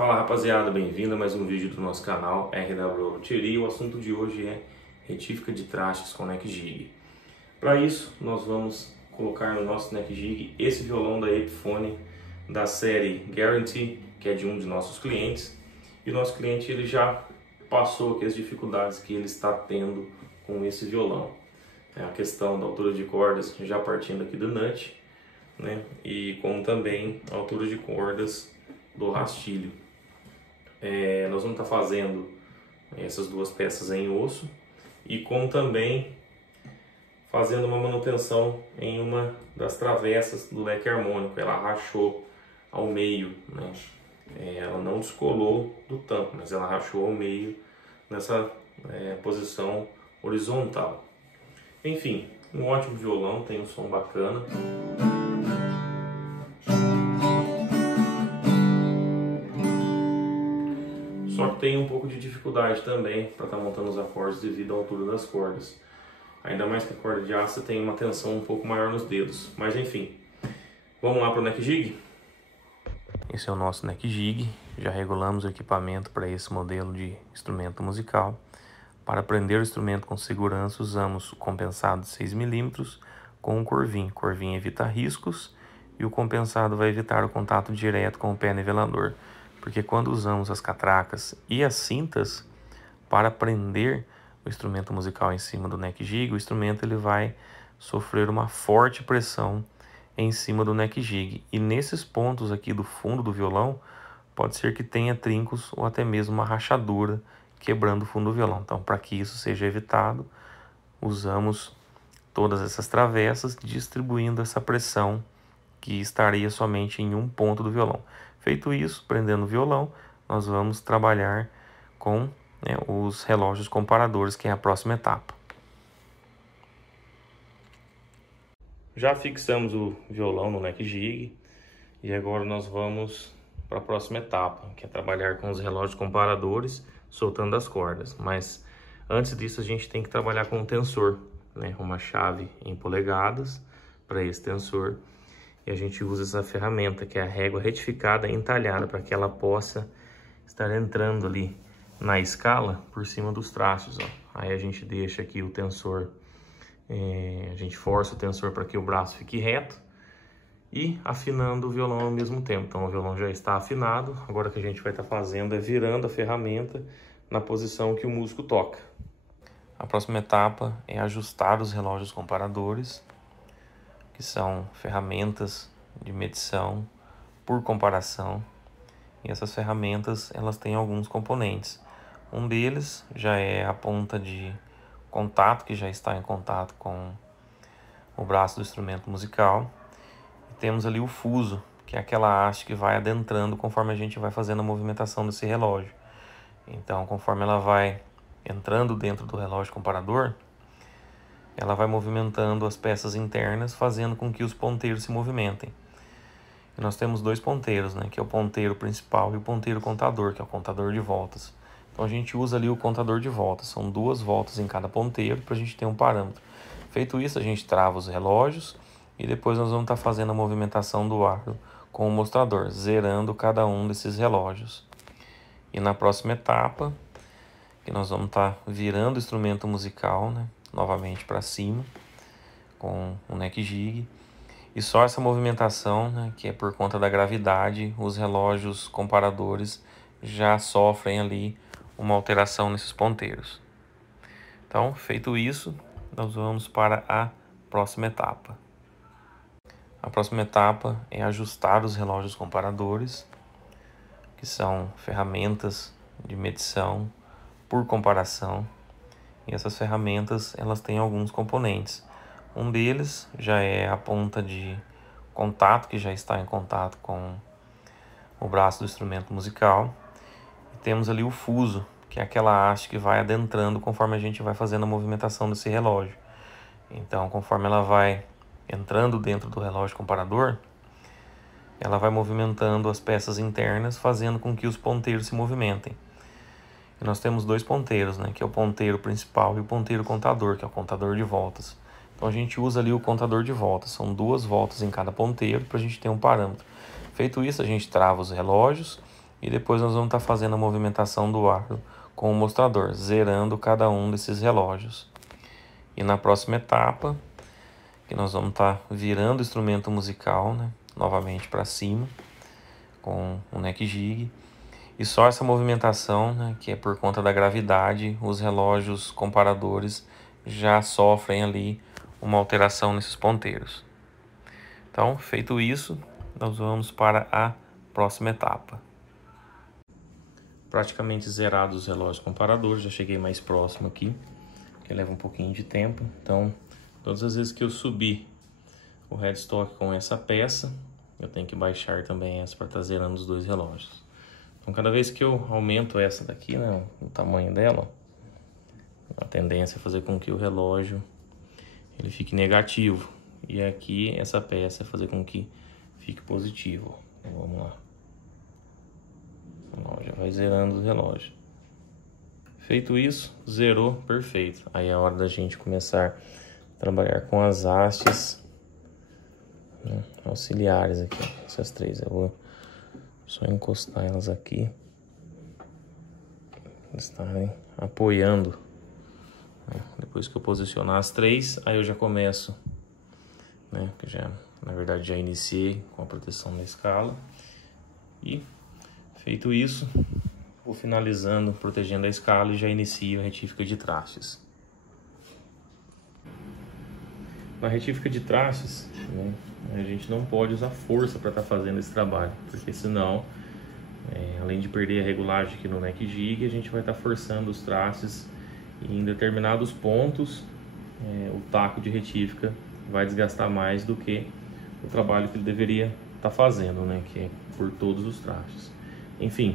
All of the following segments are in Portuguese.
Fala rapaziada, bem-vindo a mais um vídeo do nosso canal RW Luthier. O assunto de hoje é retífica de trastes com neck jig. Para isso, nós vamos colocar no nosso neck jig esse violão da Epiphone da série Guarantee, que é de um de nossos clientes. E o nosso cliente ele já passou aqui as dificuldades que ele está tendo com esse violão. É a questão da altura de cordas, já partindo aqui do nut, né? E como também a altura de cordas do rastilho. Nós vamos estar fazendo essas duas peças em osso e como também fazendo uma manutenção em uma das travessas do leque harmônico. Ela rachou ao meio, né? Ela não descolou do tampo, mas ela rachou ao meio nessa posição horizontal. Enfim, um ótimo violão, tem um som bacana. Só que tem um pouco de dificuldade também para estar montando os acordes devido à altura das cordas. Ainda mais que a corda de aço tem uma tensão um pouco maior nos dedos. Mas enfim, vamos lá para o neck jig? Esse é o nosso neck jig. Já regulamos o equipamento para esse modelo de instrumento musical. Para prender o instrumento com segurança, usamos o compensado de 6 mm com um corvinho. O corvinho evita riscos e o compensado vai evitar o contato direto com o pé nivelador. Porque quando usamos as catracas e as cintas para prender o instrumento musical em cima do neck jig, o instrumento ele vai sofrer uma forte pressão em cima do neck jig. E nesses pontos aqui do fundo do violão, pode ser que tenha trincos ou até mesmo uma rachadura quebrando o fundo do violão. Então, para que isso seja evitado, usamos todas essas travessas, distribuindo essa pressão que estaria somente em um ponto do violão. Feito isso, prendendo o violão, nós vamos trabalhar com os relógios comparadores, que é a próxima etapa. Já fixamos o violão no neck jig e agora nós vamos para a próxima etapa, que é trabalhar com os relógios comparadores, soltando as cordas. Mas antes disso a gente tem que trabalhar com um tensor, né? Uma chave em polegadas para esse tensor. E a gente usa essa ferramenta, que é a régua retificada e entalhada, para que ela possa estar entrando ali na escala por cima dos traços, ó. Aí a gente deixa aqui o tensor, a gente força o tensor para que o braço fique reto e afinando o violão ao mesmo tempo. Então o violão já está afinado, agora o que a gente vai estar fazendo é virando a ferramenta na posição que o músico toca. A próxima etapa é ajustar os relógios comparadores, que são ferramentas de medição por comparação. E essas ferramentas elas têm alguns componentes. Um deles já é a ponta de contato, que já está em contato com o braço do instrumento musical. E temos ali o fuso, que é aquela haste que vai adentrando conforme a gente vai fazendo a movimentação desse relógio. Então, conforme ela vai entrando dentro do relógio comparador, ela vai movimentando as peças internas, fazendo com que os ponteiros se movimentem. E nós temos dois ponteiros, né, que é o ponteiro principal e o ponteiro contador, que é o contador de voltas. Então a gente usa ali o contador de voltas, são 2 voltas em cada ponteiro para a gente ter um parâmetro. Feito isso, a gente trava os relógios e depois nós vamos estar fazendo a movimentação do aro com o mostrador, zerando cada um desses relógios. E na próxima etapa, que nós vamos estar virando o instrumento musical, né, novamente para cima com o neck jig, e só essa movimentação, né, que é por conta da gravidade, os relógios comparadores já sofrem ali uma alteração nesses ponteiros. Então, feito isso, nós vamos para a próxima etapa. A próxima etapa é ajustar os relógios comparadores, que são ferramentas de medição por comparação. E essas ferramentas elas têm alguns componentes. Um deles já é a ponta de contato, que já está em contato com o braço do instrumento musical. E temos ali o fuso, que é aquela haste que vai adentrando conforme a gente vai fazendo a movimentação desse relógio. Então, conforme ela vai entrando dentro do relógio comparador, ela vai movimentando as peças internas, fazendo com que os ponteiros se movimentem. E nós temos 2 ponteiros, né, que é o ponteiro principal e o ponteiro contador, que é o contador de voltas. Então a gente usa ali o contador de voltas, são 2 voltas em cada ponteiro para a gente ter um parâmetro. Feito isso, a gente trava os relógios E depois nós vamos estar fazendo a movimentação do aro com o mostrador, zerando cada um desses relógios. E na próxima etapa, que nós vamos estar virando o instrumento musical, né, novamente para cima, com o neck jig. E só essa movimentação, né, que é por conta da gravidade, os relógios comparadores já sofrem ali uma alteração nesses ponteiros. Então, feito isso, nós vamos para a próxima etapa. Praticamente zerados os relógios comparadores, já cheguei mais próximo aqui, que leva um pouquinho de tempo. Então, todas as vezes que eu subir o headstock com essa peça, eu tenho que baixar também essa para estar zerando os dois relógios. Então, cada vez que eu aumento essa daqui, né, o tamanho dela, a tendência é fazer com que o relógio ele fique negativo. E aqui, essa peça é fazer com que fique positivo. Então, vamos lá. Já vai zerando os relógios. Feito isso, zerou, perfeito. Aí é a hora da gente começar a trabalhar com as hastes, né, auxiliares aqui. Essas três, eu vou só encostar elas aqui. Estarem apoiando. Depois que eu posicionar as três, aí eu já começo, né, que já, na verdade, já iniciei com a proteção da escala. E feito isso, vou finalizando, protegendo a escala e já inicio a retífica de trastes. Na retífica de trastes, né, a gente não pode usar força para estar fazendo esse trabalho, porque senão, além de perder a regulagem aqui no neck jig, a gente vai estar forçando os trastes e em determinados pontos o taco de retífica vai desgastar mais do que o trabalho que ele deveria estar fazendo, né, que é por todos os trastes. Enfim,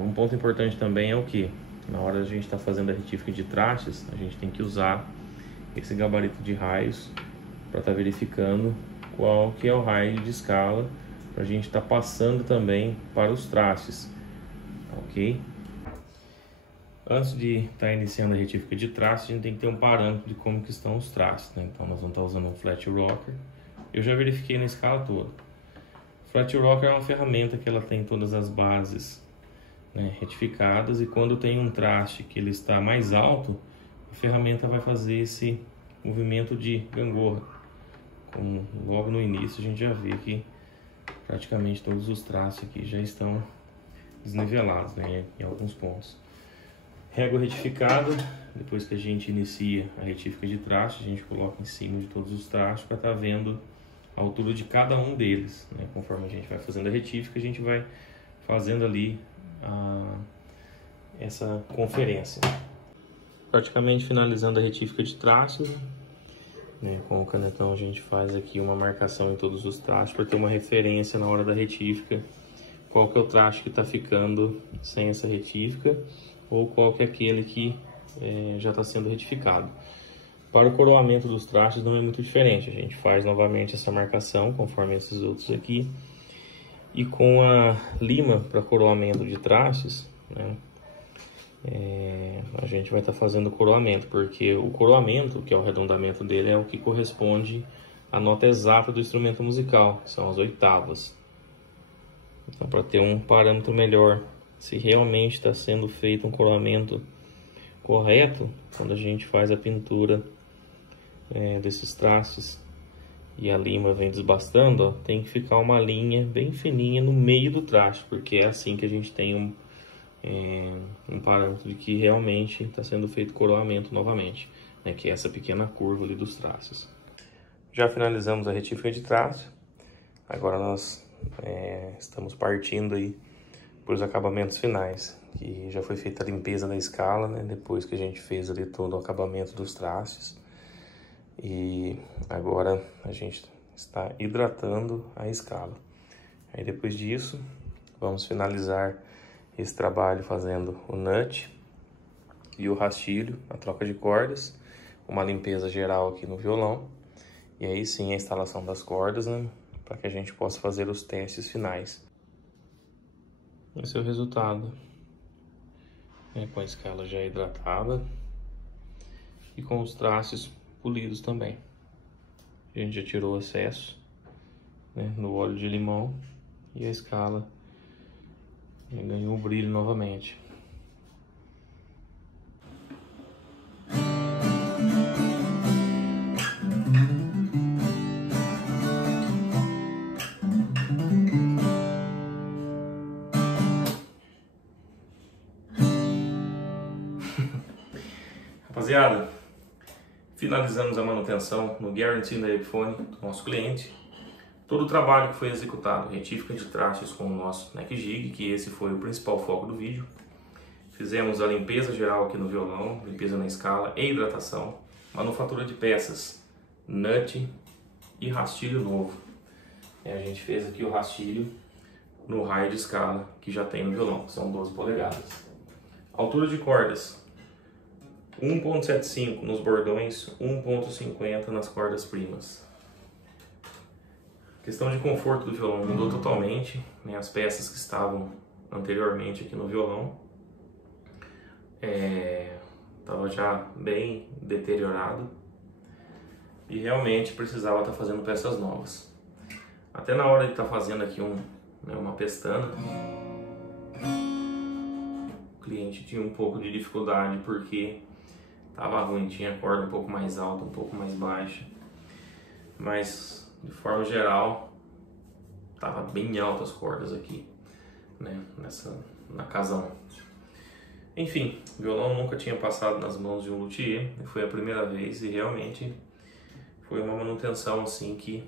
um ponto importante também é o que? Na hora da gente estar fazendo a retífica de trastes, a gente tem que usar esse gabarito de raios para estar verificando qual que é o raio de escala, para a gente estar passando também para os trastes, ok? Antes de estar iniciando a retífica de trastes, a gente tem que ter um parâmetro de como que estão os trastes, né? Então nós vamos estar usando um flat rocker. Eu já verifiquei na escala toda. Flat Rocker é uma ferramenta que ela tem todas as bases, né, retificadas, e quando tem um traste que ele está mais alto, a ferramenta vai fazer esse movimento de gangorra. Como logo no início a gente já vê que praticamente todos os trastes aqui já estão desnivelados, né, em alguns pontos. Régua retificada, depois que a gente inicia a retífica de traste, a gente coloca em cima de todos os trastes para estar vendo a altura de cada um deles, né? Conforme a gente vai fazendo a retífica, a gente vai fazendo ali essa conferência. Praticamente finalizando a retífica de trastes, né? Com o canetão a gente faz aqui uma marcação em todos os trastes para ter uma referência na hora da retífica, qual que é o traste que está ficando sem essa retífica ou qual que é aquele que já está sendo retificado. Para o coroamento dos trastes não é muito diferente, a gente faz novamente essa marcação, conforme esses outros aqui. E com a lima para coroamento de trastes, né, a gente vai estar fazendo o coroamento, porque o coroamento, que é o arredondamento dele, é o que corresponde à nota exata do instrumento musical, que são as oitavas. Então, para ter um parâmetro melhor, se realmente está sendo feito um coroamento correto, quando a gente faz a pintura desses trastes e a lima vem desbastando, ó, tem que ficar uma linha bem fininha no meio do traste, porque é assim que a gente tem um parâmetro de que realmente está sendo feito coroamento novamente, né, que é essa pequena curva ali dos trastes. Já finalizamos a retífica de traste, agora nós estamos partindo aí para os acabamentos finais, que já foi feita a limpeza da escala, né, depois que a gente fez ali todo o acabamento dos trastes. E agora a gente está hidratando a escala. Aí depois disso, vamos finalizar esse trabalho fazendo o nut e o rastilho, a troca de cordas, uma limpeza geral aqui no violão. E aí sim a instalação das cordas, né, para que a gente possa fazer os testes finais. Esse é o resultado, com a escala já hidratada e com os trastes polidos também. A gente já tirou o excesso, né, no óleo de limão, e a escala Ele ganhou o brilho novamente. Rapaziada, finalizamos a manutenção no Guarantee da Epiphone do nosso cliente. Todo o trabalho que foi executado, retífica de trastes com o nosso neck jig, que esse foi o principal foco do vídeo. Fizemos a limpeza geral aqui no violão, limpeza na escala e hidratação, manufatura de peças, nut e rastilho novo. A gente fez aqui o rastilho no raio de escala que já tem no violão, que são 12 polegadas. Altura de cordas, 1.75 nos bordões, 1.50 nas cordas primas. Questão de conforto do violão mudou totalmente, né? As peças que estavam anteriormente aqui no violão estava já bem deteriorado e realmente precisava estar fazendo peças novas. Até na hora de estar fazendo aqui uma pestana, o cliente tinha um pouco de dificuldade porque estava ruim, tinha a corda um pouco mais alta, um pouco mais baixa, mas de forma geral estava bem altas as cordas aqui, né, na casa 1. Enfim, o violão nunca tinha passado nas mãos de um luthier, foi a primeira vez e realmente foi uma manutenção assim que,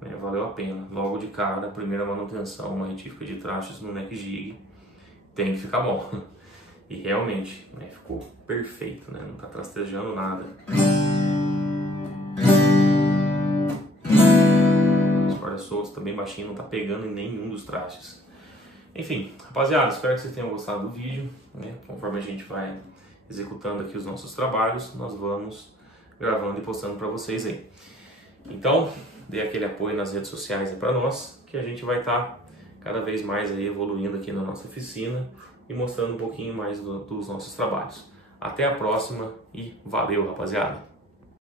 né, valeu a pena. Logo de cara, a primeira manutenção, uma retífica de trastes no neck jig, tem que ficar bom. E realmente, né, ficou perfeito, né, não tá trastejando nada. As cordas soltas tá bem baixinho, não tá pegando em nenhum dos trastes. Enfim, rapaziada, espero que vocês tenham gostado do vídeo, né? Conforme a gente vai executando aqui os nossos trabalhos, nós vamos gravando e postando para vocês aí. Então, dê aquele apoio nas redes sociais aí para nós, que a gente vai estar cada vez mais aí evoluindo aqui na nossa oficina e mostrando um pouquinho mais dos nossos trabalhos. Até a próxima e valeu, rapaziada!